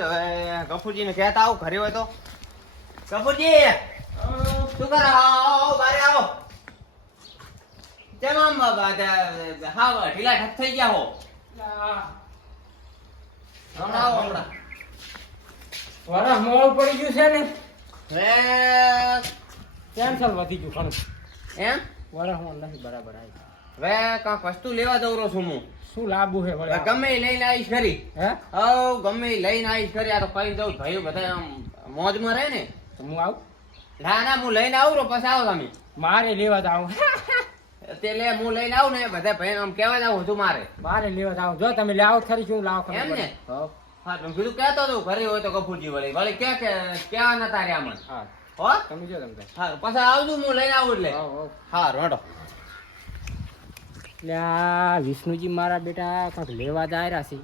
આવું છે? હવે કહેતા આવું ઘરે હોય તો. ગફુરજી શું કરો? આવો બારે આવો. કેમ આમ બા- ઢીલા ઢપ થઈ ગયા હો? હમણાં આવો હમણાં. વરસ મોડું પડી ગયું છે ને. કેન્સલ વધી ગયું ખરું? એમ? વરસ મોડ નથી બરાબર આવી હવે કાંક વસ્તુ લેવા દઉં છું હું. શું લાવવું છે ભલે વળી ગમે એ લઈને આવીશ ખરી હે? હવ ગમે લઈને આવીશ ખરી આ તો કહી દઉં ભાઈ બધા આમ મોજમાં રહે ને. તો હું આવું? ના ના હું લઈને આવું રો પછી આવો તમે. મારે લેવા જાવ. તે લે હું લઈને આવું ને બધા ભાઈ આમ કહેવા જાવ હતું મારે. મારે લેવા જાવ. જો તમે લાવો ખરી શું લાવો એમ ને? હા તમે તો કીધું કહેતો હતો ઘરે હોય તો કપૂરજી વળી. વળી કે કે કેવા નતા રહ્યા મને. હા. હો? તમે જો તમે. હા પછી આવજો હું લઈને આવું એટલે. હા રોડો. એટલે આ વિષ્ણુજી મારા બેટા કંઈક લેવા દાયરા છે.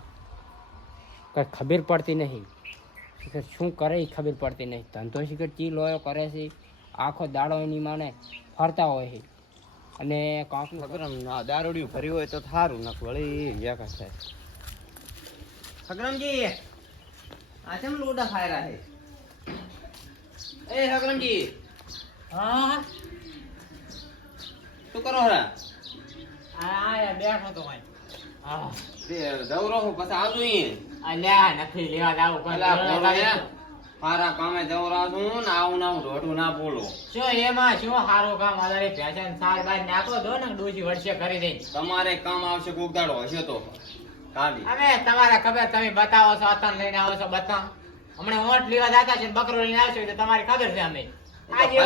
કંઈક ખબર પડતી નહીં. શિખર શું કરે એ ખબર પડતી નહીં. ધંધો શિખર ચી લોયો કરે છે. આખો દાડો એની માને ફરતા હોય છે. અને કાંક ખબર દારૂડિયું ફરી હોય તો સારું નક વળી વ્યાકા થાય. હકરમજી આ કેમ લોડા ખાય રહ્યા છે? એ હકરમજી હા? શું કરો હરા? તમારે કામ આવશે કોક હશે તો કાલી ખબર તમે બતાવો છો આતન લઈને આવો છો બતા હમણાં ઓટ લેવા જાતા છે બકરો લઈને આવશો તમારી ખબર છે અમે આજે.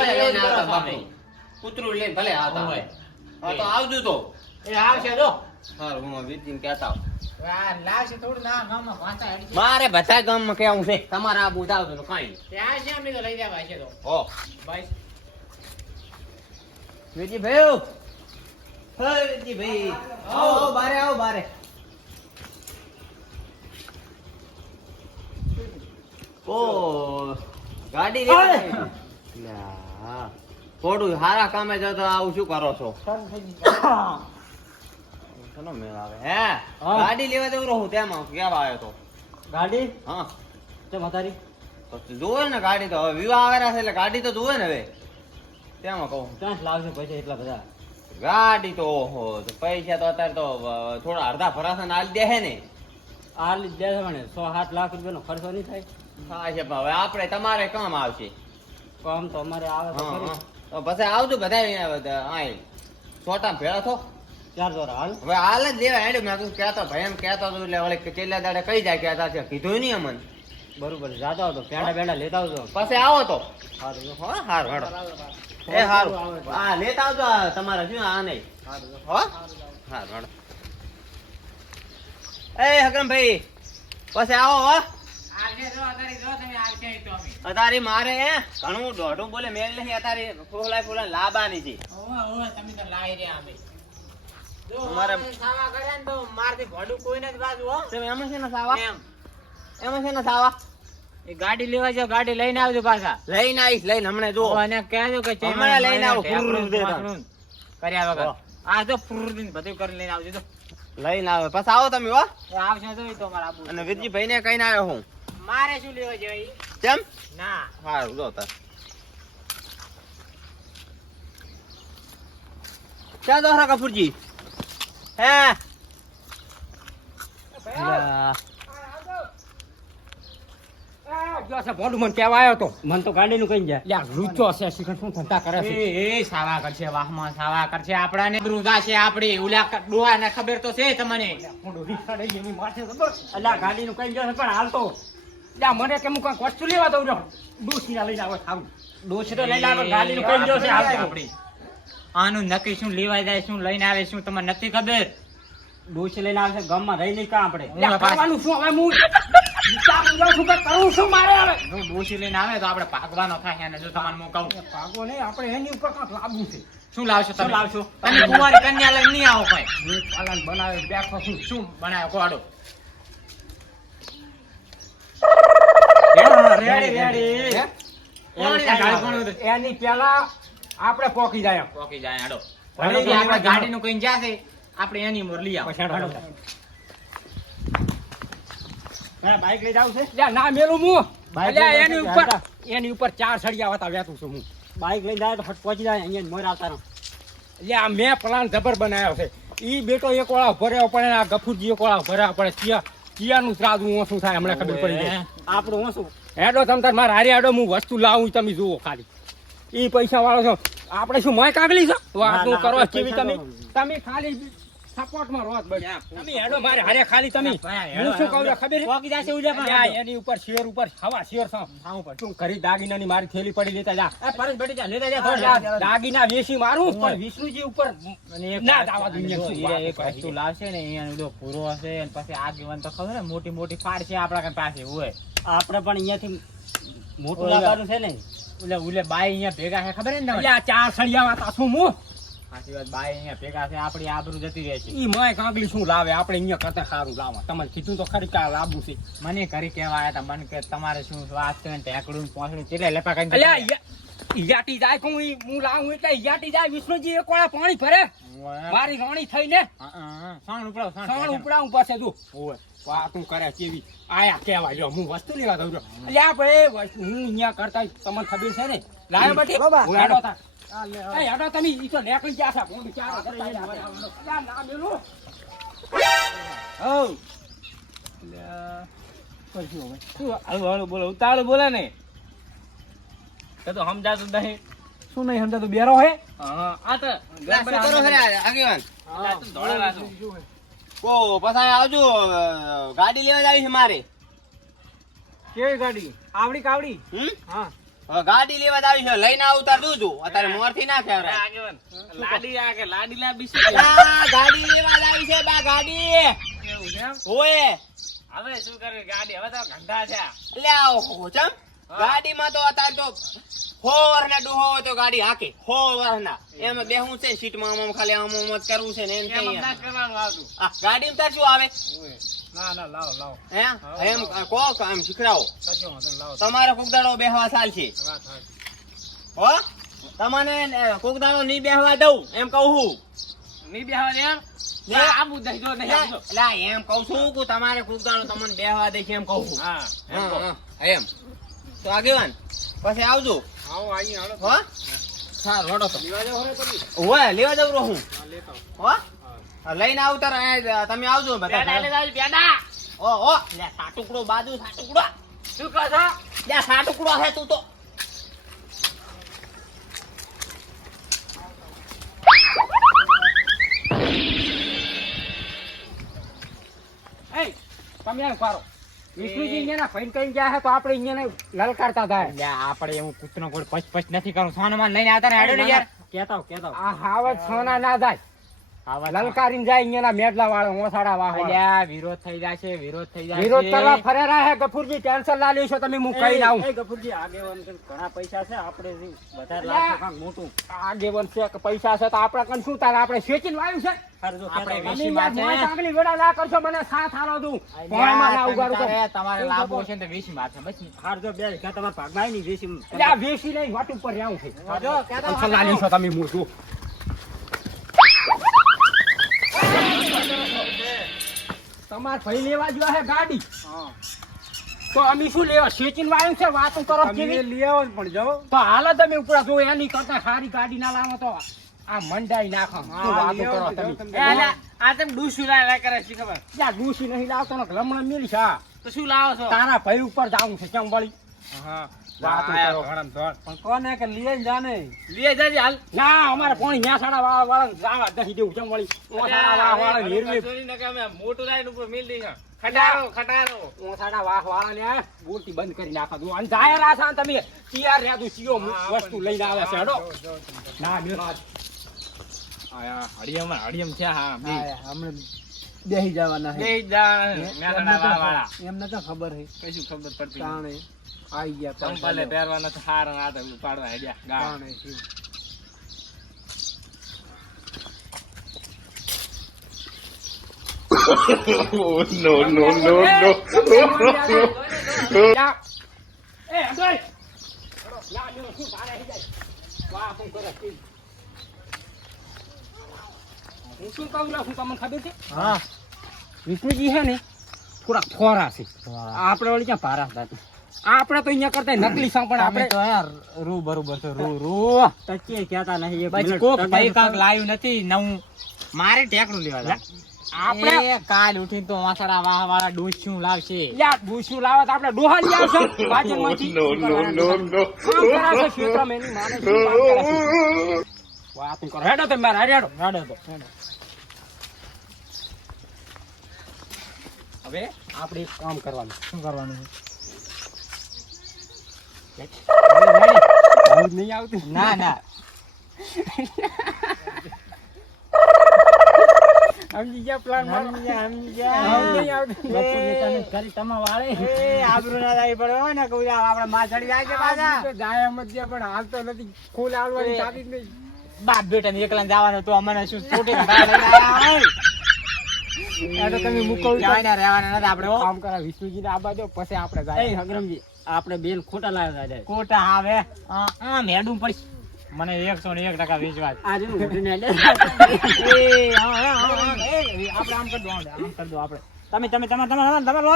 કૂતરું લઈને ભલે આવતા હોય. તો આવજો તો એ આવશે જો. સારું હું વીરજીને કહેતા લાવશે થોડું ના ગામમાં વાંચા. મારે બધા ગામમાં કેવું છે તમારે આ આવતું તો કાંઈ નહીં. તે અમે તો લઈ જાય છે તો. હો. ભાઈ. વીરજી ભાઈ હે વીરજી ભાઈ આવો બારે આવો બારે. ઓ ગાડી ઓય! થોડું સારા કામે જતો આવું શું કરો છો? શેનો મેળ આવે હે. ગાડી લેવા જવું રહું તેમાં કેવા આવ્યો તો? ગાડી? હા. તે મતારી તો જોવે ને ગાડી તો હવે વિવાહ આવેલા છે એટલે ગાડી તો જોવે ને હવે. તેમાં કહું ક્યાં લાવશે પૈસા એટલા બધા? ગાડી તો ઓહો પૈસા તો અત્યારે તો થોડા અડધા ભરાસા આલી દે હે ને. આ દે છે પણ સો સાત લાખ રૂપિયાનો ખર્ચો નહીં થાય. હા છે હવે આપણે તમારે કામ આવશે. કામ તો અમારે આવે તો પછી આવજો બધા અહીંયા છોટા ભેળા થો. ચાર હાલ હવે હાલ જ લેવા હેડ્યું. મેં કીધું કહેતો ભાઈ એમ કહેતો હતો એટલે વળી છેલ્લા દાડે કઈ જાય કહેતા છે. કીધું નહીં અમને. બરોબર જાતા હો તો પેંડા લેતા આવજો. પછી આવો તો. સારું હો હારું. હેડો એ હારું. હા લેતા આવજો. તમારે શું આ નહીં? હો? હારું હેડો એ હકરમભાઈ પછી આવો હો. આજે જો અગાડી જો તમે આવશે ઈ તો અમે. અતારી મારે ઘણું દોઢું બોલે મેલ નહીં અતારી ફૂલાય ફૂલાય લાબાની છે. ઓવે, ઓવે, તમે તો લાવી રહ્યા અમે. અમારે- સાવા ને તો મારથી ભોડું કોઈને જ બાજુ હો. તમે એમાં છે ને સાવા? એમ. એમાં છે ને સાવા? એ ગાડી લેવા જાવ ગાડી લઈને આવજો પાછા. લઈને આવીશ લઈને હમણાં જો. અને કહેજો કે હમણાં લઈને આવો, ઢેકણું, ફુર્ર દેતા. ફાકણું કર્યા વગર. આ તો ફુર્ર બધું કરીને લઈને આવજો તો લઈને આવે. પછી આવો તમે હો. આવશે તો તો અમારે આપવું અને વીરજી ભાઈ ને કઈ આવ્યો હું. મારે શું લેવા જવાય? કેમ? ના. સારું જો તાર. ક્યાં દોહરા કપૂરજી? હે? મને કહેવા તો. મને તો ગાડીનું કઈ જાય. લ્યા લૂચો છે શીખર શું ધંધા કરે છે? એ સાવા કરશે વાહમાં સાવા કરશે. આપણાને બૃંદા છે આપડી ઉલા ડોહા ને ખબર તો છે તમને. માથે ખબર? કઈ જશે પણ હાલ તો. લ્યા મને કેમ કોઈ વસ્તુ લેવા દઉં? ડોસી લઈને આવે ખાવું ડોસી તો લઈને ગાડી નું કઈ જશે આપડી આનું નક્કી શું લેવા જાય શું લઈને આવે શું તમને નથી ખબર? ડોસી લઈને આવશે ગામમાં રહી લઈ કા આપણે? કરવાનું શું હવે હું વિચાર કર્યો કે કરું શું મારે હવે? જો લઈને આવે તો આપણે ભાગવાનો થાય અને જો તમને હું કહું. ભાગવો નહીં આપણે એની ઉપર કાંઈક લાવવું છે. શું લાવશો તમે? લાવશો? તમે કુંવારી કન્યા લઈને નહીં આવો કઈ. હું પાલન બનાવે બેઠો છું. શું બનાવે કોડો એની પેલા આપણે પોકી જાય પોકી જાય હાડો. આપણે ગાડીનું કઈ જશે આપણે એની મોર લઈ આવો. બાઈક લઈ જાવ છે. લ્યા, ના મેલું હું એની ઉપર એની ઉપર ચાર સળિયા હતા વેતું છું હું બાઈક લઈ જાય તો ફટ પહોંચી જાય અહીંયા મોર આવતા રહો. આ મેં પ્લાન જબર બનાવ્યો છે. ઈ બેટો એક વાળા ભર્યો પડે ને આ ગફુરજી એક વાળા ભર્યા પડે. ચિયા ચિયાનું ત્રાદું ઓછું થાય હમણાં ખબર પડી જાય. આપણું ઓછું. હેડો તમ તાર મારા હારે હેડો હું વસ્તુ લાવું તમે જુઓ ખાલી. ઈ પૈસા વાળો છો. આપણે શું મોય કાગલી છો? વાતું ના, કરો કેવી તમે? તમે ખાલી સપોર્ટમાં રહો બસ. તમે હેડો મારે હારે ખાલી તમે. હું શું કહું ખબર પોકી જશે ઉજા પણ એની ઉપર શેર ઉપર હવા શેર છો. તું ઘરી દાગીનાની મારી થેલી પડી લેતા જા. એ પરેશ બેટી જા લેતા જા થોડા દાગીના વેચી મારું પણ વિષ્ણુજી ઉપર. ના દાવા દુનિયા શું એક વસ્તુ લાવશે ને અહીંયા બધો પૂરો હશે અને પછી આગેવાન તો ખબર ને મોટી મોટી ફાડ છે આપણા પાસે હોય. આપણે પણ અહીંયાથી મોટું. લાવવાનું છે ને. એટલે ઓલે બાય અહીંયા ભેગા છે ખબર ને તમને? ચાર સળિયા વાતા શું હું. સાચી વાત બાય અહીંયા ભેગા છે આપણી આબરૂ જતી રહેશે ઈ મય કાગલી શું લાવે? આપણે અહીંયા કરતા સારું લાવો. તમને કીધું તો ખરી કા લાબુ છે. મને ઘરે કહેવા હતા મને કે તમારે શું વાત છે ને ઢેકડું પહોંચડું કેટલે લેપા કાઈ અલ્યા યાટી જાય કું ઈ હું લાવું એટલે યાટી જાય. વિષ્ણુજી એક વાળા પાણી ભરે. મારી રાણી થઈને. સાણ ઉપડાવ સાણ. ઉપડાવું પાસે તું. વાતું કરે કેવી? આયા કેવા જો હું વસ્તુ લેવા દઉં છું. અલ્યા ભાઈ હું અહીંયા કરતા તમને ખબર છે ને? લાયો બટી બાબા. હું હેડો તા. એ હેડો તમે ઈ તો નીકળી ગયા છે હું બિચારો જતા ના મેલું. હઉ. કશું શું હાલો હાલો બોલો ને? તે તો સમજાતું નહીં. શું નહીં સમજાતું? બેરો હે? હા આ તો આગેવાન? ઓ, પછી આવજો ગાડી લેવા જાવી છે મારે. કેવી ગાડી? આવડી કાવડી? હમ? હા. ગાડી લેવા જાવી છે લઈને આવતા દઉં છું અત્યારે મોરથી ના ખેવરાય. લાડી આ લાડી લાવી છે? ગાડી લેવા જાવી છે બા ગાડી. એવું છે એમ? હવે. શું કરે ગાડી હવે તો છે. લે આવો ગાડીમાં તો અત્યારે તો ફોર ને ડોહો હોય તો ગાડી હાકે. ફોર ના એમાં બેહું છે સીટમાં આમ આમ ખાલી આમ આમ જ કરવું છે ને એમ કઈ આ ગાડીમાં તાર શું આવે? ના ના લાવો લાવો. હે? એમ કોક આમ શીખડાવો. તમારે કુકદાડો બેહવા ચાલશે હો? તમને કુકદાડો નહીં બેહવા દઉં એમ કહું છું નહીં બેહવા દે એમ? એમ કહું છું કે તમારે કુકદાણો તમને બેહવા દે છે એમ કહું છું હા હા, હા, એમ. તો આગેવાન પછી આવજો. આવો અહીંયા હાલો. હો? હા રોડો તો. લેવા જાવ તમે? ઓય લેવા જવું રહું. હા, લેતા હો? હા, લઈને આવતા અહીંયા તમે આવજો બધા લેતા આવજો, પેડા. ઓ ઓ લે સાટુકડો બાજુ સાટુકડો. શું કહો છો? લે સાટુકડો હે તું તો. એ તમે એમ કરો. વિષ્ણુજી અહીંયા ફાઈન કરીને ગયા હે તો આપણે અહીંયા લલકારતા થાય લે આપણે એવું કૂતરો કોઈ પચ નથી કરું. સોનમાં લઈને આવતા કેતો હેડો ને યાર. કહેતા આવો, આ હાવત સોના ના આવા લલકારીને જાય અહીંયાના મેડલા વાળા ઓસાડા વાળા. અલ્યા વિરોધ થઈ જાય છે વિરોધ થઈ જાય વિરોધ કરવા ફરે રહ્યા હે ગફુરજી ટેન્શન ના લેશો તમે હું કઈ લાવું એ, ગફુરજી, આગેવાન કે ઘણા પૈસા છે આપણે વધારે લાગશે કાંઈક મોટું. આગેવન છે કે પૈસા છે તો આપણે કન શું તારે? આપણે શેચીને વાવ્યું છે? છે. તમારે તમારે લાભો છે તો વીસ છે બસ સારું જો બે વીઘા તમારા ભાગમાં નહીં વીસ ઉપર રહ્યું છે. ના લેશો તમે મોટું તમાર ભાઈ લેવા જો હે ગાડી. તો અમે શું લેવા? શેચીને વાવ્યું છે વાતો કરો કેવી? લઈ આવો પણ જાઓ. તો હાલ તમે ઉપરા જો એની કરતા સારી ગાડી ના લાવો તો આ મંડાઈ નાખો. શું વાતો કરો તમે? આ તમે ડૂસું લાવ્યા કરે છે ખબર? ત્યાં ડૂસી નહીં લાવતો ને લમણ મિલ છે. તો શું લાવો છો? તારા ભાઈ ઉપર જાવું છે કેમ વળી. હા. પણ કોને કે લઈએ જાને? લઈએ જાજે હાલ. ના અમારે પોણી ન્યાસાડા વાળા વાળા જાવા દહી દેવું કેમ વળી. ઓસાડા વાહ વાળા ને હેરવે. મોટું લાઈન ઉપર મિલ દઈ ખટારો ખટારો. ઓસાડા વાહ વાળા ને બોલતી બંધ કરી નાખો. દો અને જાહેર આશા તમે તૈયાર રહ્યા તું ચિયો વસ્તુ લઈને આવે છે હેડો. ના મેં આયા હડિયમ હડિયમ છે હા બે હમણાં બેહી જવાના જા વાળા. એમને તો ખબર હે કશું ખબર પડતી? તાણે. આઈ ગયા ચંપલે પહેરવાના તો હારા ના હતા પાડવા હેડ્યા ગા. તાણે no, no, no, no. જા. એ અડોય. ના, મેં શું ભારે હી જાય. વાહ, શું કરે હું શું કહું છું તમને ખબર છે? હા. વિષ્ણુજી છે ને પૂરા ફોરા છે. આપણે વળી ક્યાં પારા હતા આપણે તો અહીંયા કરતા નકલી સાંપણ આપણે તો યાર રૂ બરોબર છે રૂ રૂ. ટચે કહેતા નહીં બસ કોક ભાઈ કાક લાવ્યું નથી નવું. મારે ટેકરું લેવા આપણે કાલ ઉઠીને તો વાસડા વાહ વાળા ડોસ્યું લાવશે. યાર ડોસ્યું લાવે તો આપણે ડોહા લઈ આવશે પાછળમાંથી નો નો નો નો કામ કરાશે ક્ષેત્રમાં એની માને વાત કરો. હેડો તમે મારા હેડો હેડો. તો. હેડો. હવે આપણે એક કામ કરવાનું શું કરવાનું છે? આવું નહીં આવતું ના ના. સમજી ગયા પ્લાન સમજી ગયા સમજી ગયા નહીં આવતું એ આબરૂ ના લાવી પડે ને. આપણે માછડી જાય છે પાછા જાય એમ જ પણ હાલ તો નથી ખોલ આવવાની ચાવી જ નહીં બાપ બેટા ને એકલા જવાનું તો અમને શું છોટી તમે મૂકો રહેવાના નથી આપણે કામ કરા વિષ્ણુજી આબા દો પછી આપણે જાય. હગરમજી આપણે બેન ખોટા લાવ્યા જાય ખોટા આવે? હા મેડું પડી. મને એકસો ને એક ટકા વિશ્વાસ. આજે આપણે આમ કરી દો આમ કરી દો આપણે. તમે તમે તમે તમે તમે તમે લો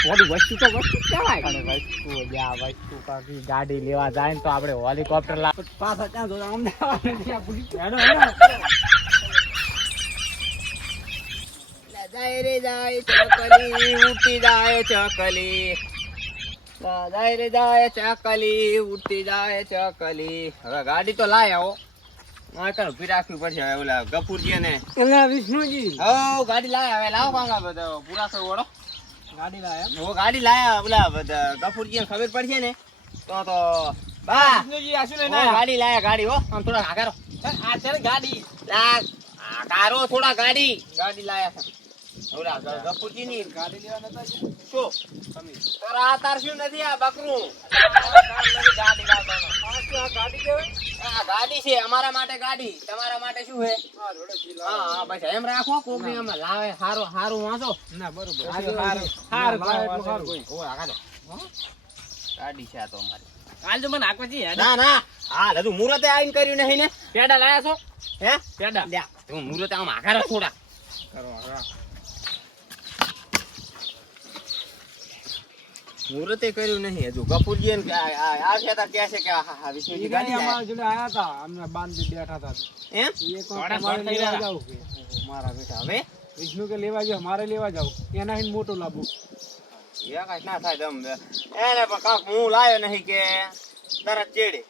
છો વસ્તુ તો વસ્તુ કહેવાય. વસ્તુ જ્યાં વસ્તુ કાંકી ગાડી લેવા જાય ને તો આપણે હેલિકોપ્ટર લાવ પાછા ત્યાં જો અમદાવાદ નથી આ પૂરી હેડો હેડો જાય રે જાય ચકલી ઉડતી જાય ચકલી. જાય રે જાય ચકલી ઉડતી જાય ચકલી. હવે ગાડી તો લાય આવો. ઊભી રાખવી પડશે હવે ઓલા ગફુરજી ને વિષ્ણુજી. હો ગાડી લાય હવે લાવો કાંગા બધા પૂરા કરો વળો. ગાડી લાયા હો ગાડી લાયા ઓલા બધા ગફુરજી ખબર પડશે ને તો તો બા. વિષ્ણુજી ગાડી લાયા ગાડી હો આમ થોડા આકારો આ છે ગાડી. લા આકારો થોડા ગાડી. ગાડી લાયા ગાડી છે? અમારા માટે ગાડી. તમારા માટે શું છે? હા હા બસ એમ રાખો કોક આમાં લાવે હારું હારું વાંચો. ના બરોબર. હારું હારું. હારું લાવે એટલું સારું. ઓ આગળ. ગાડી છે આ તો અમારી. કાલ તો મને આકવા જઈએ. ના ના. હાલ હજુ મુરતે આવીને કર્યું નહીં ને. પેડા લાયા છો? હે? પેડા. લ્યા તું મુરતે આમ આઘારે થોડા. મુહૂર્તે કર્યું નહીં. હજુ કપૂરજી ને આ- આ- કે છે કે હા, હા, વિષ્ણુજી ગાડી. અમારા જોડે આયા હતા અમને બાંધી બેઠા હતા એમ? એ થઈ લેવા. જાવ કે મારા બેટા હવે? વિષ્ણુ કે લેવા જાવ મારે લેવા જાવ એના હિન મોટો લાભો. એ કાઈ ના થાય દમ એને પણ કાક હું લાયો નહીં કે તરત ચેડે.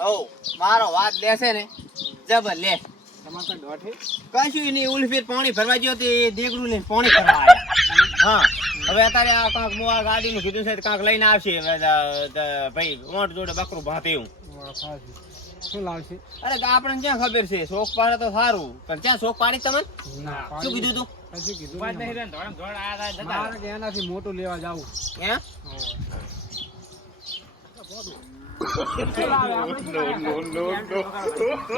હો મારો વાત લેશે ને જબર લે. તમારે કઈ દોઠે કશું નહીં ઉલફીર પાણી ભરવા ગયો તે દેગડું લઈને પાણી ભરવા આવ્યા હા. હવે અત્યારે આ કાંક હું આ ગાડીનું કીધું છે કાંક લઈને આવશે. ભાઈ ઓંટ જોડે બકરું ભાતે હું શું લાવશે? અરે આપણને ક્યાં ખબર છે? શોખ પાડે તો સારું. પણ ક્યાં શોખ પાડી તમે ના શું કીધું તું? કીધું એનાથી મોટું લેવા જાવું. હે.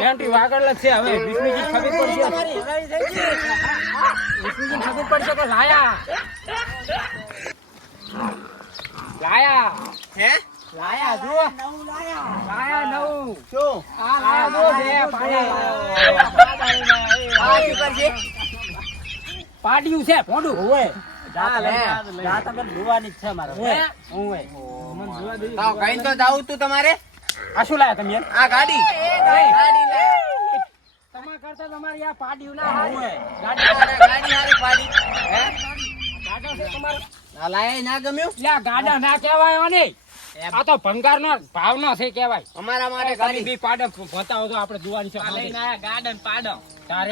એન્ટ્રી વાગડ છે હવે. વિષ્ણુજી ખબર પડશે વિષ્ણુજી ખબર પડશે કે લાયા. લાયા. હે? લાયા જો લાયા નવું. શું આ લાયા જો બે પાડ્યા. આ શું પાડ્યું છે. પોડું હોય હે. જાતા ધોવાની છે મારે. હોય હોય મને જોવા દે. તો કઈ તો જાવું તું તમારે? આ શું લાયા તમે આ ગાડી. ગાડી લાયા. તમારા કરતા તમારી આ પાડ્યું ના હારી ગાડી ગાડી હારી પાડી. હે? ગાડા છે તમારે. આ લાયા ના ગમ્યું? લ્યા ગાડા ના કહેવાય હો આ તો ભંગાર નો ભાવ નો છે કહેવાય. અમારા માટે ગાડી. બી પાડો બતાવો તો આપણે જોવાની છે લઈને આયા ગાર્ડન પાડો તારે.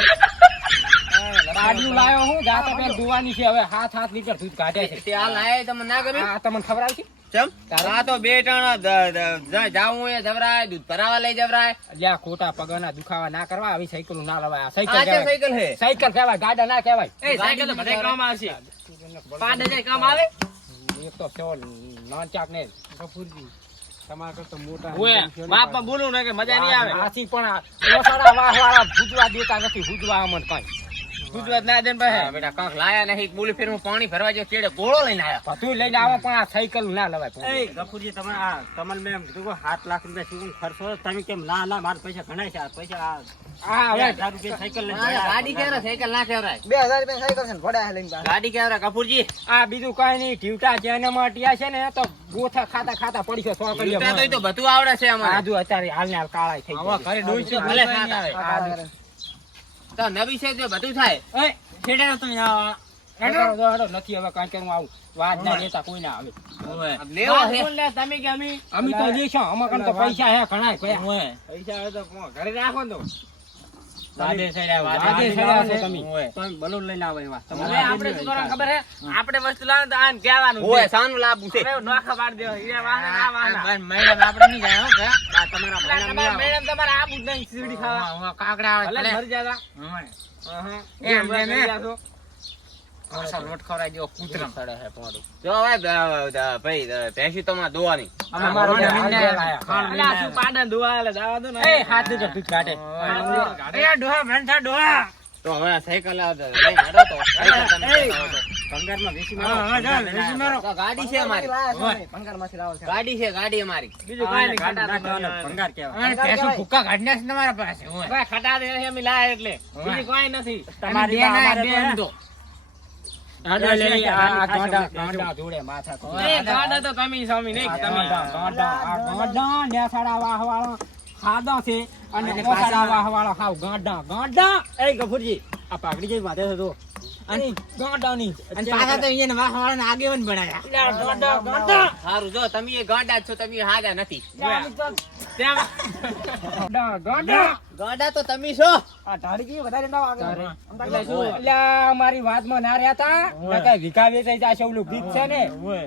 પાડ્યું લાયો હું જાતે પેલા જોવાની છે. હવે હાથ હાથ લીટર દૂધ કાઢે છે. આ લાયા તમને ના ગમ્યું? આ તમને ખબર આવશે ચમ? આ તો બે ટણ દ- દ- જા- જાવું એ જવરાય દૂધ ભરાવા લઈ જવરાય. લ્યા ખોટા પગના દુખાવા ના કરવા આવી સાયકલ ના લવાય. આ આ સાયકલ સાયકલ હે? સાયકલ કહેવાય ગાડા ના કહેવાય. એ સાયકલ તો કામ આવશે. પાડે કામ આવે? એક તો કેવો નાનચાક ને. કપૂરજી તમારા કરતા મોટા બાપમાં બોલું ને કે મજા નહીં આવે. હાથી પણ ઓસાડા વાહ વાળા ભૂજવા દેતા નથી ભૂજવા અમને કઈ. ગુજરાત ના દેન ભાઈ. બેટા કાંક લાયા નહીં બોલી ફેર હું પાણી ભરવા જો ચેડે ગોળો લઈને આયા. બધું લઈને આવો પણ આ સાયકલ ના લવાય એ ગફુરજી તમે આ કમલ મેમ કીધું કે સાત લાખ રૂપિયા શું ખર્ચો તમે કેમ ના ના મારા પૈસા ઘણા છે. આ પૈસા આ હવે. હજાર રૂપિયા સાયકલ લઈને ગાડી કેવરા સાયકલ ના કેવરાય બે હજાર રૂપિયા સાયકલ છે ને લઈને ગાડી કેવરા કપૂરજી આ બીજું કઈ નહીં ઢીવટા જેને મટ્યા છે ને તો ગોથા ખાતા ખાતા પડી છે સો તો બધું આવડે છે અમારે. આજુ અત્યારે હાલ ને હાલ કાળા થઈ આવા ઘરે ડોઈ છે ભલે સાથ આવે. ગયા તો નવી તો બધું થાય એ છેડે નથી હવે કાંઈ કે હું આવું. વાત ના લેતા કોઈ ના આવે તમે કે અમે અમે તો પૈસા હે ઘણા પૈસા તો ઘરે રાખો તો. વાદે સડ્યા, વાદે વાદે સડ્યા સડ્યા છે છે. તમે. ઓય. બલૂન લઈને આવો એવા હવે આપણે શું કરવાનું ખબર હે આપણે વસ્તુ લાવે તો આને કહેવાનું ઓય, સાનું લાવવું છે હવે નોખા પાડી દેવા ઈરા વાહન ના વાહન મેડમ આપણે નહીં જાય હો, કે? આ તમારા મેડમ મેડમ તમારે આ જ નહીં ખાવા કાકડા આવે, ભલે ભલે. મરી જાતા ઓય. એમ એમ, જો હવે, ભાઈ, ભેંસી દોવાની. શું પાડા દો ને. એ હાથ એ ડોહા ડોહા તો હવે સાયકલ હેડો તો. ગાડી છે અમારી. લાયા છે અમે, ભંગારમાંથી લાવો છે. ગાડી છે ગાડી અમારી. બીજું ભંગાર કાંઈ નહીં, ખાટા તો ભંગાર ભંગાર કહેવાય. અને ભેંસું ભૂકા કાઢી નાખશે તમારા પાસે ખટા દે છે અમે લાયા એટલે. બીજું કાંઈ નથી. તમારી ખાધા છે અને ઓસાડા વાહવાળા ખાવ. ગાંડા ગાંડા. એ ગફુરજી આ પાઘડી જેવી માથે છે અને ગાંડાની. અને પાછા તો અહીંયા વાહવાળાને આગેવાન બનાયા. લા, ગાંડા ગાંડા. હારું જો તમે ગાંડા છો તમે હાજા નથી. ગાંડા ગાંડા. ગાંડા તો તમે છો. આ ઢાળી વધારે ના વાગે? અલ્યા, મારી વાતમાં ના રહેતા. વેચાઈ જશે ઓલું ગીત છે ને.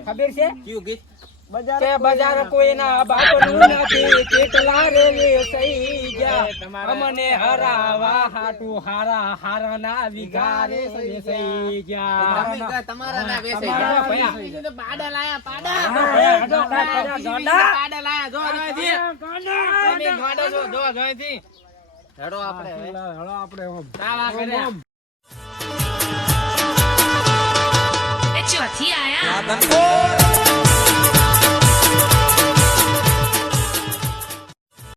ખબર છે? કયું ગીત? કે બજાર કોઈના બાપનું નથી કેટલા રે વેચાઈ ગયા અમને હરાવા હાટુ હારા હારા ના વિગારે ગયા તમારા ના વેચાઈ તમારા ગયા. ભયા. પાડા લાયા પાડા હા, ગાંડા, ગાંડા, ગાંડા. પાડા લાયા જો જોઈથી. તમે ગાંડા છો, જો જોઈથી. હેડો આપણે. આપણે ઓમ તાવા કર્યા. એ ચોથી આયા આ ધનકો